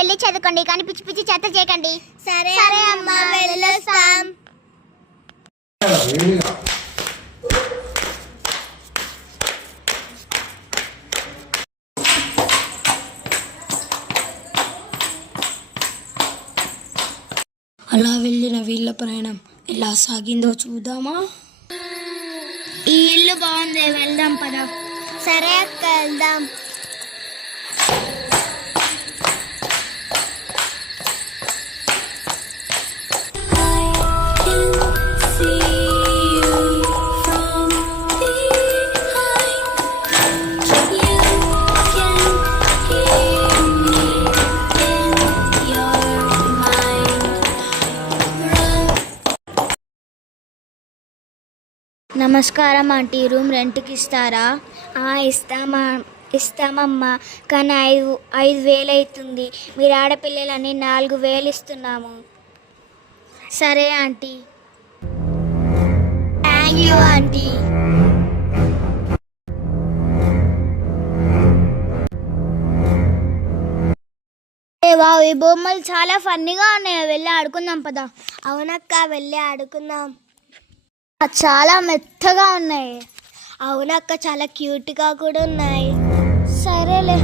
వెళ్ళి చదువుకోండి, కానీ పిచ్చి పిచ్చి చెత్త చేయకండి. సరే అమ్మా, వెళ్ళొస్తాం. అలా వెళ్ళిన వీళ్ళ ప్రయాణం ఎలా సాగిందో చూద్దామా. ఈ ఇల్లు బాగుంది, వెళ్దాం పద. సరే అక్క, వెళ్దాం. నమస్కారం ఆంటీ, రూమ్ రెంట్కి ఇస్తారా? ఇస్తామమ్మా, కానీ 5,000 అవుతుంది. మీరు ఆడపిల్లలని 4,000 ఇస్తున్నాము. సరే aunty. Thank you aunty. Wow, ఈ బొమ్మలు చాలా ఫన్నీగా ఉన్నాయి. వెళ్ళి ఆడుకుందాం పదా. అవునక్క, వెళ్ళి ఆడుకుందాం. చాలా మెత్తగా ఉన్నాయి. అవునక్క, చాలా క్యూట్గా కూడా ఉన్నాయి. సరేలే.